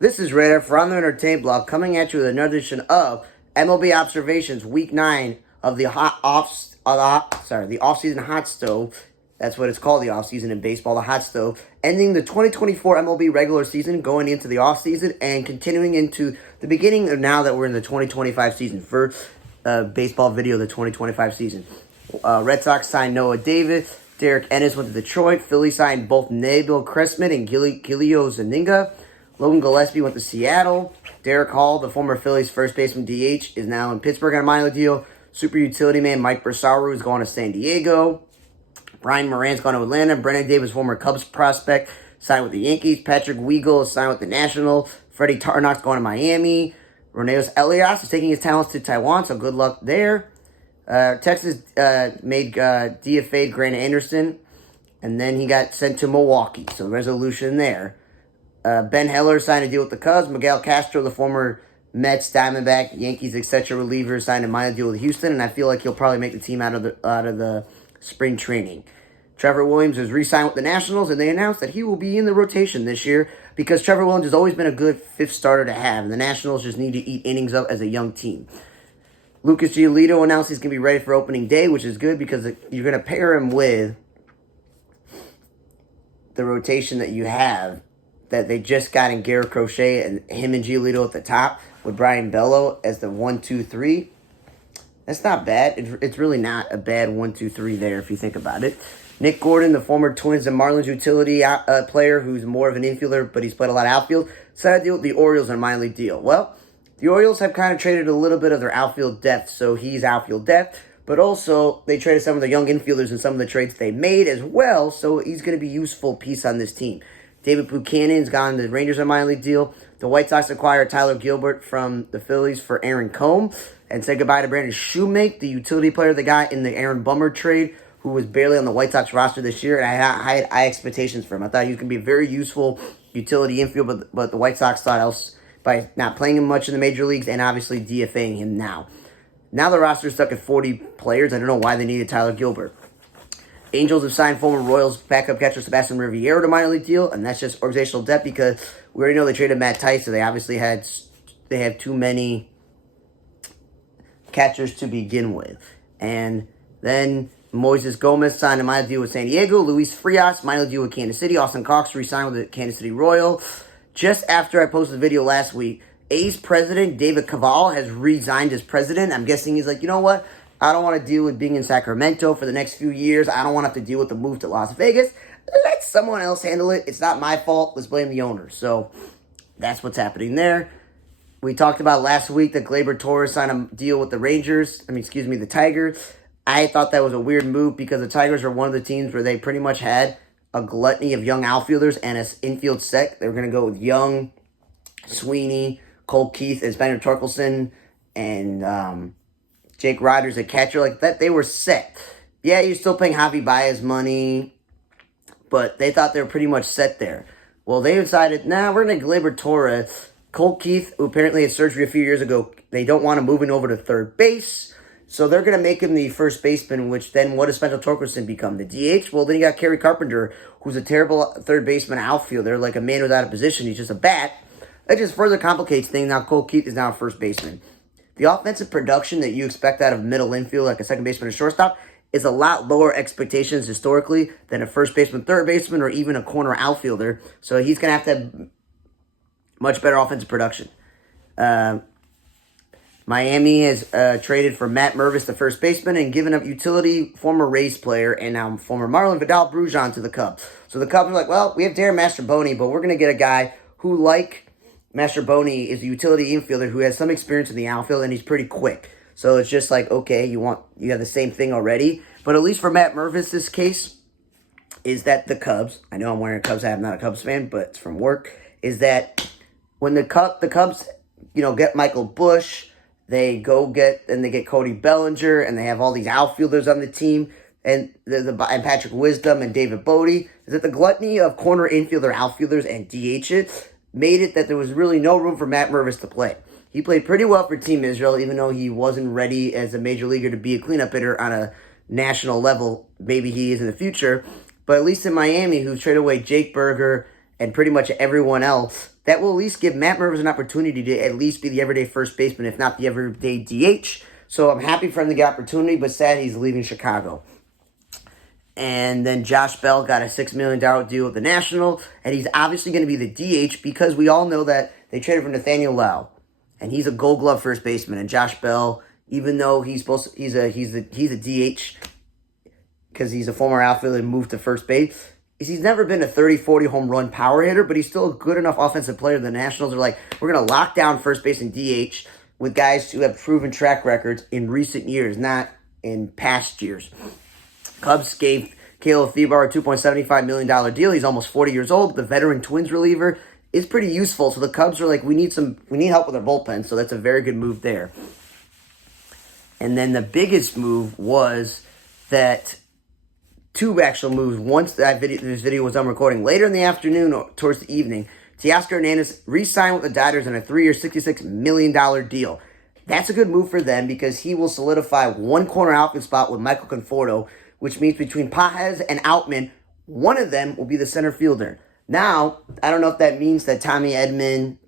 This is Radar from the Entertain Blog coming at you with another edition of MLB Observations Week 9 of the the off-season hot stove. That's what it's called, the off-season in baseball, the hot stove. Ending the 2024 MLB regular season, going into the off-season, and continuing into the beginning of now that we're in the 2025 season. First baseball video of the 2025 season. Red Sox signed Noah Davis. Derek Ennis went to Detroit. Philly signed both Nabil Cressman and Gilio Zaninga. Logan Gillespie went to Seattle. Derek Hall, the former Phillies first baseman DH, is now in Pittsburgh on a minor deal. Super utility man Mike Bersaru is going to San Diego. Brian Moran's gone to Atlanta. Brennan Davis, former Cubs prospect, signed with the Yankees. Patrick Weigel is signed with the Nationals. Freddie Tarnock's going to Miami. Roneos Elias is taking his talents to Taiwan, so good luck there. Texas made DFA Grant Anderson, and then he got sent to Milwaukee, so resolution there. Ben Heller signed a deal with the Cubs. Miguel Castro, the former Mets, Diamondback, Yankees, etc. reliever, signed a minor deal with Houston, and I feel like he'll probably make the team out of the spring training. Trevor Williams is re-signed with the Nationals, and they announced that he will be in the rotation this year because Trevor Williams has always been a good fifth starter to have, and the Nationals just need to eat innings up as a young team. Lucas Giolito announced he's going to be ready for opening day, which is good because you're going to pair him with the rotation that you have that they just got in Garrett Crochet and him and Giolito at the top with Brian Bello as the 1-2-3. That's not bad. It's really not a bad 1-2-3 there if you think about it. Nick Gordon, the former Twins and Marlins utility player who's more of an infielder, but he's played a lot of outfield, signed a deal with the Orioles on a minor league deal. Well, the Orioles have kind of traded a little bit of their outfield depth, so he's outfield depth. But also, they traded some of the young infielders in some of the trades they made as well, so he's going to be a useful piece on this team. David Buchanan's gone to the Rangers on a minor league deal. The White Sox acquired Tyler Gilbert from the Phillies for Aaron Combe and said goodbye to Brandon Shoemake, the utility player they got in the Aaron Bummer trade, who was barely on the White Sox roster this year, and I had high expectations for him. I thought he was going to be a very useful utility infield, but the White Sox thought else by not playing him much in the major leagues and obviously DFAing him now. Now the roster is stuck at 40 players. I don't know why they needed Tyler Gilbert. Angels have signed former Royals backup catcher Sebastian Riviera to a minor league deal, and that's just organizational depth because we already know they traded Matt Tice, so they obviously have too many catchers to begin with. And then Moises Gomez signed a minor deal with San Diego. Luis Frias, minor deal with Kansas City. Austin Cox re-signed with the Kansas City Royal. Just after I posted the video last week, A's president, David Kaval, has resigned as president. I'm guessing he's like, you know what? I don't want to deal with being in Sacramento for the next few years. I don't want to have to deal with the move to Las Vegas. Let someone else handle it. It's not my fault. Let's blame the owner. So that's what's happening there. We talked about last week that Gleyber Torres signed a deal with the the Tigers. I thought that was a weird move because the Tigers are one of the teams where they pretty much had a gluttony of young outfielders and an infield set. They were going to go with Young, Sweeney, Cole Keith, and Spencer Torkelson, and Jake Rogers, a catcher like that. They were set. Yeah, you're still paying Javi Baez money, but they thought they were pretty much set there. Well, they decided, we're going to Gleyber Torres. Cole Keith, who apparently had surgery a few years ago, they don't want to move him over to third base. So they're going to make him the first baseman, which then what does Spencer Torkelson become? The DH? Well, then you got Kerry Carpenter, who's a terrible third baseman outfielder, like a man without a position. He's just a bat. That just further complicates things. Now Cole Keith is now a first baseman. The offensive production that you expect out of middle infield, like a second baseman and shortstop, is a lot lower expectations historically than a first baseman, third baseman, or even a corner outfielder. So he's going to have much better offensive production. Miami has traded for Matt Mervis, the first baseman, and given up utility former Rays player and now former Marlin Vidal Brujan to the Cubs. So the Cubs are like, well, we have Darren Mastroboni, but we're going to get a guy who, like Mastroboni, is a utility infielder who has some experience in the outfield, and he's pretty quick. So it's just like, okay, you have the same thing already. But at least for Matt Mervis, this case is that the Cubs, I know I'm wearing a Cubs hat, I'm not a Cubs fan, but it's from work, is that when the Cubs, get Michael Busch, they get Cody Bellinger, and they have all these outfielders on the team, and Patrick Wisdom and David Bodie. Is that the gluttony of corner infielder, outfielders, and DHs made it that there was really no room for Matt Mervis to play. He played pretty well for Team Israel, even though he wasn't ready as a major leaguer to be a cleanup hitter on a national level. Maybe he is in the future, but at least in Miami, who traded away Jake Berger and pretty much everyone else that will at least give Matt Mervis an opportunity to at least be the everyday first baseman, if not the everyday DH. So I'm happy for him to get opportunity, but sad he's leaving Chicago. And then Josh Bell got a $6 million deal with the National, and he's obviously going to be the DH because we all know that they traded for Nathaniel Lau, and he's a Gold Glove first baseman. And Josh Bell, even though he's a DH because he's a former outfielder and moved to first base, he's never been a 30-40 home run power hitter, but he's still a good enough offensive player. The Nationals are like, we're going to lock down first base and DH with guys who have proven track records in recent years, not in past years. Cubs gave Caleb Thebar a $2.75 million deal. He's almost 40 years old. The veteran Twins reliever is pretty useful. So the Cubs are like, we need help with our bullpen. So that's a very good move there. And then the biggest move was that two actual moves. Once this video was done recording, later in the afternoon or towards the evening, Teoscar Hernandez re-signed with the Dodgers on a 3-year, $66 million deal. That's a good move for them because he will solidify one corner outfield spot with Michael Conforto, which means between Pages and Outman, one of them will be the center fielder. Now, I don't know if that means that Tommy Edman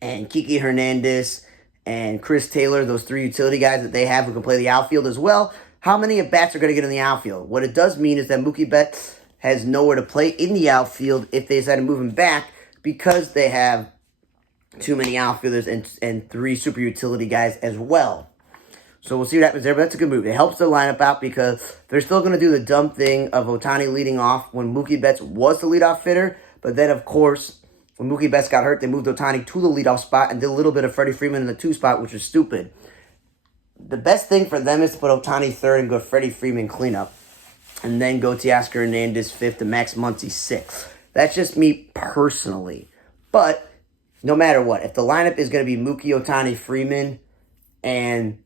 and Kiki Hernandez and Chris Taylor, those three utility guys that they have who can play the outfield as well, how many at-bats are going to get in the outfield? What it does mean is that Mookie Betts has nowhere to play in the outfield if they decide to move him back because they have too many outfielders and three super utility guys as well. So we'll see what happens there, but that's a good move. It helps the lineup out because they're still going to do the dumb thing of Ohtani leading off when Mookie Betts was the leadoff hitter. But then, of course, when Mookie Betts got hurt, they moved Ohtani to the leadoff spot and did a little bit of Freddie Freeman in the 2 spot, which was stupid. The best thing for them is to put Ohtani 3rd and go Freddie Freeman cleanup. And then go Teoscar Hernandez 5th and Max Muncy 6th. That's just me personally. But no matter what, if the lineup is going to be Mookie, Ohtani, Freeman, and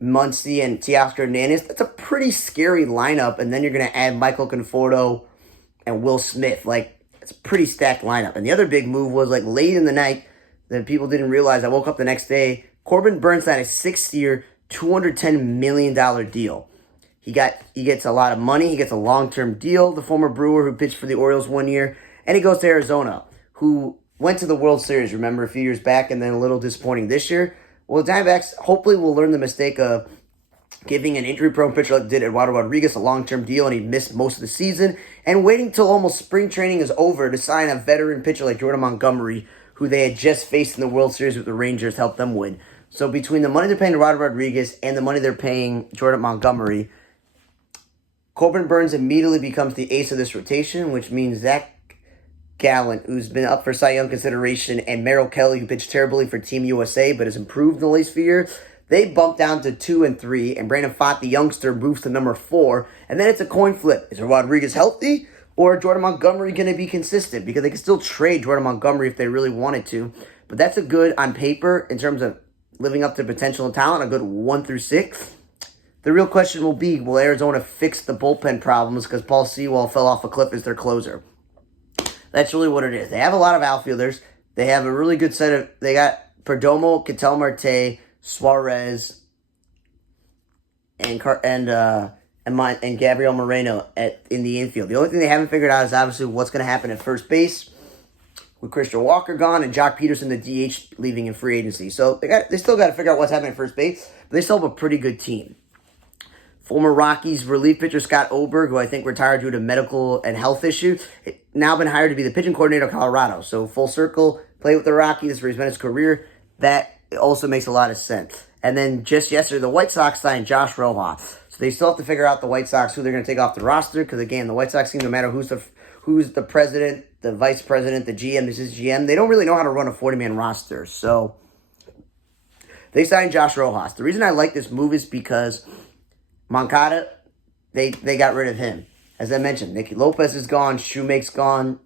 Muncy and Teoscar Hernandez, that's a pretty scary lineup. And then you're going to add Michael Conforto and Will Smith. Like, it's a pretty stacked lineup. And the other big move was, like, late in the night that people didn't realize. I woke up the next day. Corbin Burns signed a 6-year, $210 million deal. He gets a lot of money. He gets a long-term deal. The former Brewer who pitched for the Orioles 1 year. And he goes to Arizona, who went to the World Series, remember, a few years back, and then a little disappointing this year. Well, the Diamondbacks hopefully will learn the mistake of giving an injury-prone pitcher like did Eduardo Rodriguez a long-term deal, and he missed most of the season, and waiting till almost spring training is over to sign a veteran pitcher like Jordan Montgomery, who they had just faced in the World Series with the Rangers, helped them win. So between the money they're paying Eduardo Rodriguez and the money they're paying Jordan Montgomery, Corbin Burns immediately becomes the ace of this rotation, which means Zach Gallen, who's been up for Cy Young consideration, and Merrill Kelly, who pitched terribly for Team USA but has improved in the last few years, they bump down to 2 and 3, and Brandon Pfaadt, the youngster, moves to number 4, and then it's a coin flip. Is Rodriguez healthy, or Jordan Montgomery going to be consistent? Because they can still trade Jordan Montgomery if they really wanted to, but that's a good, on paper, in terms of living up to potential and talent, a good 1 through 6. The real question will be, will Arizona fix the bullpen problems because Paul Sewell fell off a cliff as their closer? That's really what it is. They have a lot of outfielders. They have a really good set of... They got Perdomo, Ketel Marte, Suarez, and Gabriel Moreno in the infield. The only thing they haven't figured out is obviously what's going to happen at first base with Christian Walker gone and Jock Peterson, the DH, leaving in free agency. So they still got to figure out what's happening at first base, but they still have a pretty good team. Former Rockies relief pitcher Scott Oberg, who I think retired due to medical and health issues, now been hired to be the pitching coordinator of Colorado. So full circle, play with the Rockies where he's been his career. That also makes a lot of sense. And then just yesterday, the White Sox signed Josh Rojas. So they still have to figure out the White Sox, who they're going to take off the roster. Because again, the White Sox seem no matter who's the president, the vice president, the GM, this is GM. They don't really know how to run a 40-man roster. So they signed Josh Rojas. The reason I like this move is because Moncada, they got rid of him. As I mentioned, Nicky Lopez is gone. Shoemake's gone.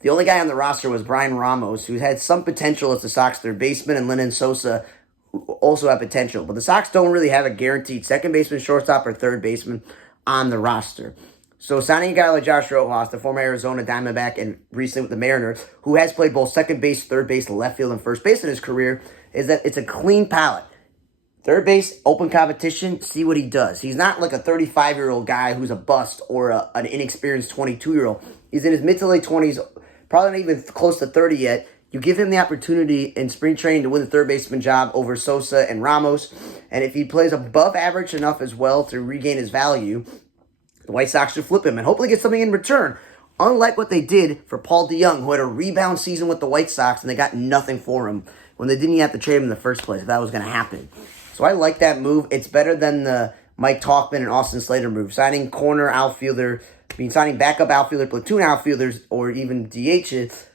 The only guy on the roster was Brian Ramos, who had some potential as the Sox third baseman, and Lennon Sosa, who also have potential. But the Sox don't really have a guaranteed second baseman, shortstop, or third baseman on the roster. So signing a guy like Josh Rojas, the former Arizona Diamondback and recently with the Mariners, who has played both second base, third base, left field, and first base in his career, is that it's a clean palette. Third base, open competition, see what he does. He's not like a 35-year-old guy who's a bust or an inexperienced 22-year-old. He's in his mid to late 20s, probably not even close to 30 yet. You give him the opportunity in spring training to win the third baseman job over Sosa and Ramos. And if he plays above average enough as well to regain his value, the White Sox should flip him and hopefully get something in return. Unlike what they did for Paul DeJong, who had a rebound season with the White Sox, and they got nothing for him when they didn't even have to trade him in the first place, if that was going to happen. So I like that move. It's better than the Mike Tauchman and Austin Slater move. Signing signing backup outfielder, platoon outfielders, or even DHs,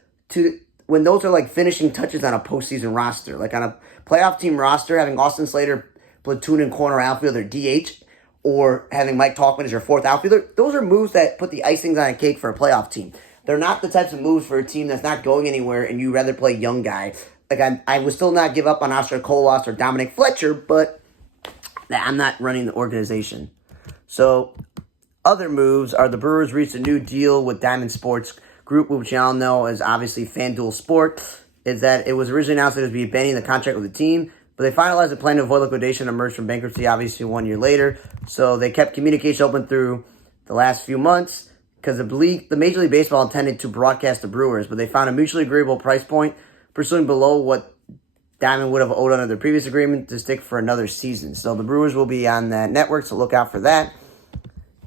when those are like finishing touches on a postseason roster. Like on a playoff team roster, having Austin Slater, platoon and corner outfielder, DH, or having Mike Tauchman as your fourth outfielder, those are moves that put the icings on a cake for a playoff team. They're not the types of moves for a team that's not going anywhere and you rather play young guy. Like I would still not give up on Oscar Colas or Dominic Fletcher, but I'm not running the organization. So other moves are the Brewers reached a new deal with Diamond Sports Group, which y'all know is obviously FanDuel Sport. Is that it was originally announced that it would be abandoning the contract with the team, but they finalized a plan to avoid liquidation and emerge from bankruptcy, obviously 1 year later. So they kept communication open through the last few months because the Major League Baseball intended to broadcast the Brewers, but they found a mutually agreeable price point, pursuing below what Diamond would have owed under their previous agreement to stick for another season. So the Brewers will be on that network, so look out for that.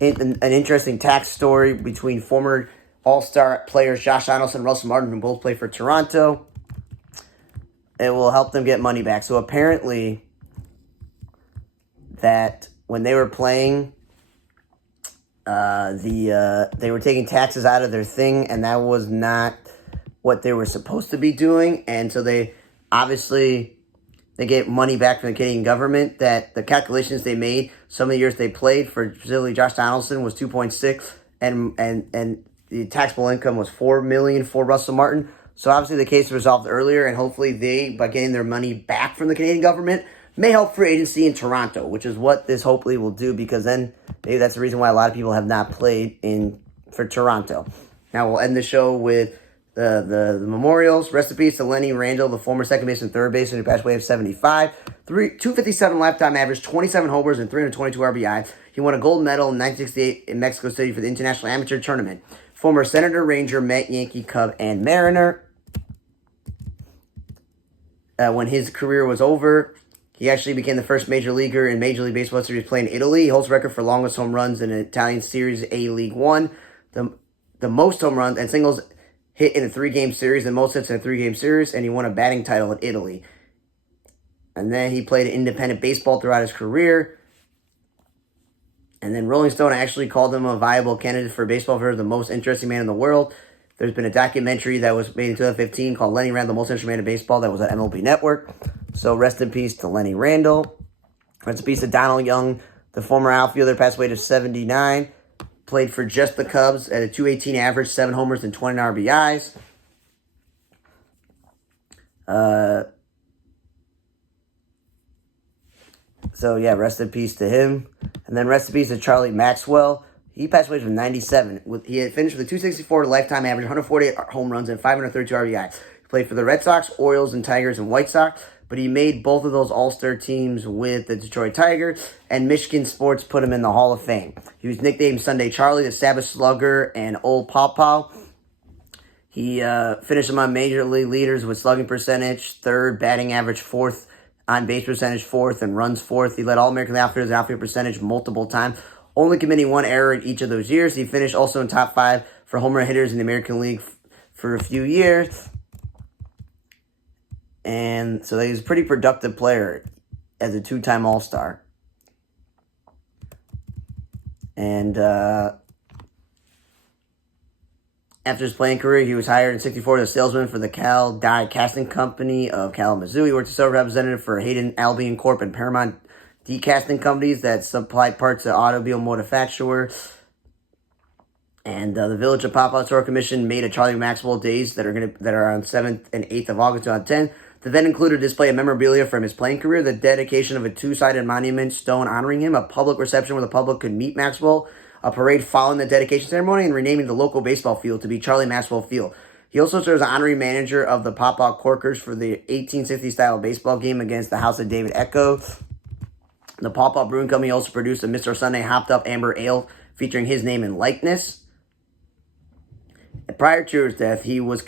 An interesting tax story between former All-Star players Josh Donaldson and Russell Martin, who both play for Toronto. It will help them get money back. So apparently that when they were playing, they were taking taxes out of their thing, and that was not what they were supposed to be doing. And so they get money back from the Canadian government. That the calculations they made, some of the years they played for specifically Josh Donaldson was 2.6, and the taxable income was $4 million for Russell Martin. So obviously the case was resolved earlier, and hopefully they, by getting their money back from the Canadian government, may help free agency in Toronto, which is what this hopefully will do, because then maybe that's the reason why a lot of people have not played for Toronto. Now we'll end the show with the memorials. Rest in peace to Lenny Randle, the former second baseman and third baseman who passed away at 75. 257 lifetime average, 27 homers, and 322 RBI. He won a gold medal in 1968 in Mexico City for the International Amateur Tournament. Former Senator, Ranger, Met, Yankee, Cub, and Mariner. When his career was over, he actually became the first major leaguer in Major League Baseball history to play in Italy. He holds the record for longest home runs in an Italian Series A League One. The most home runs and singles hit in a 3-game series and most hits in a 3-game series, and he won a batting title in Italy. And then he played independent baseball throughout his career. And then Rolling Stone actually called him a viable candidate for baseball for the most interesting man in the world. There's been a documentary that was made in 2015 called Lenny Randle, the most interesting man in baseball, that was at MLB Network. So rest in peace to Lenny Randle. Rest in peace to Donald Young, the former outfielder, passed away to 79. Played for just the Cubs at a .218 average, 7 homers and 20 RBIs. So, yeah, rest in peace to him. And then rest in peace to Charlie Maxwell. He passed away from 97. He had finished with a .264 lifetime average, 148 home runs, and 532 RBI. He played for the Red Sox, Orioles, and Tigers, and White Sox. But he made both of those all-star teams with the Detroit Tigers, and Michigan Sports put him in the Hall of Fame. He was nicknamed Sunday Charlie, the Sabbath Slugger, and Old Pawpaw. He finished among major league leaders with slugging percentage, third, batting average, fourth, on-base percentage, fourth, and runs fourth. He led All-American outfielders in outfield percentage multiple times, only committing 1 error in each of those years. He finished also in top 5 for home run hitters in the American League for a few years. And so he was a pretty productive player as a 2-time All-Star. And after his playing career, he was hired in '64 as a salesman for the Cal Die Casting Company of Kalamazoo. He worked as a sales representative for Hayden Albion Corp. and Paramount Decasting Companies that supplied parts to automobile manufacturers. And the Village of Pawpaw Historic Commission made a Charlie Maxwell Days that are on 7th and 8th of August 2010. The event included a display of memorabilia from his playing career, the dedication of a 2-sided monument stone honoring him, a public reception where the public could meet Maxwell, a parade following the dedication ceremony, and renaming the local baseball field to be Charlie Maxwell Field. He also serves as honorary manager of the Pawpaw Corkers for the 1860-style baseball game against the House of David Echo. The Pawpaw Brewing Company also produced a Mr. Sunday Hopped Up Amber Ale featuring his name and likeness. Prior to his death, he was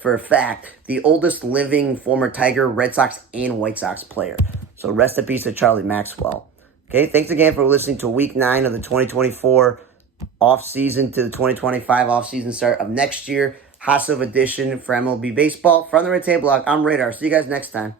for a fact, the oldest living former Tiger, Red Sox, and White Sox player. So rest in peace to Charlie Maxwell. Okay, thanks again for listening to Week 9 of the 2024 offseason to the 2025 offseason start of next year. Hotstove edition for MLB Baseball. From the Red Table Block, I'm Radar. See you guys next time.